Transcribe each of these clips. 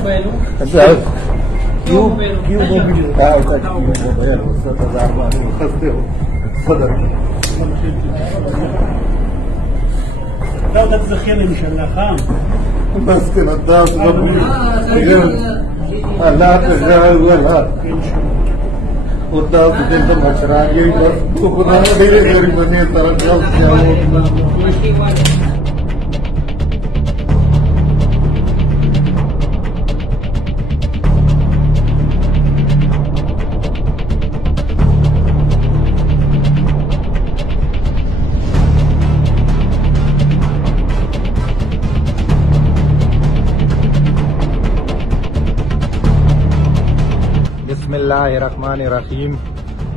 موبايله؟ كيو mobile بتاعه كيو mobile صدر لو ده تزخير ان شاء الله خام بس كده الداس ربي لا تجاوز ولا والداس جدا مشراجي بس وكنا غير بني طرف يوم बिस्मिल्लाहिर्रहमानिर्रहीम।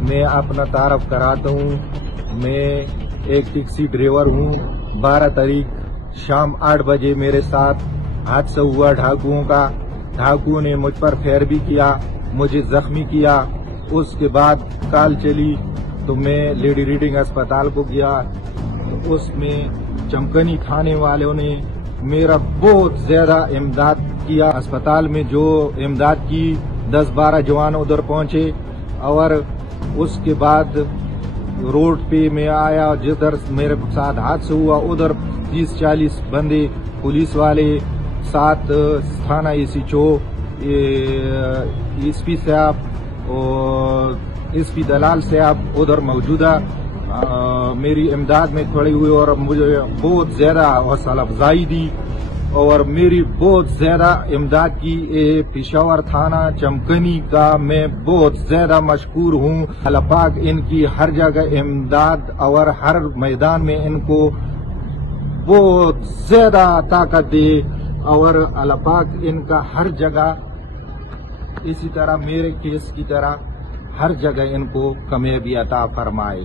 मैं अपना तारफ कराता हूँ। मैं एक टैक्सी ड्राइवर हूँ। 12 तारीख शाम 8 बजे मेरे साथ हादसा हुआ डाकुओं का। डाकुओं ने मुझ पर फायर भी किया, मुझे जख्मी किया। उसके बाद कॉल चली तो मैं लेडी रीडिंग अस्पताल को गया तो उसमें चमकनी थाने वालों ने मेरा बहुत ज्यादा इमदाद किया। अस्पताल में जो इमदाद की 10-12 जवान उधर पहुंचे और उसके बाद रोड पे मैं आया जिधर मेरे साथ हादसा हुआ उधर 30-40 बंदे पुलिस वाले साथ थाना एसएचओ एसपी साहब और एसपी दलाल साहब उधर मौजूदा मेरी इमदाद में खड़े हुए और मुझे बहुत ज्यादा हौसला अफजाई दी और मेरी बहुत ज्यादा इमदाद की। पेशावर थाना चमकनी का मैं बहुत ज्यादा मशकूर हूँ। अल्लाह पाक इनकी हर जगह इमदाद और हर मैदान में इनको बहुत ज्यादा ताकत दे और अल्लाह पाक इनका हर जगह इसी तरह मेरे केस की तरह हर जगह इनको कामयाबी अता फरमाए।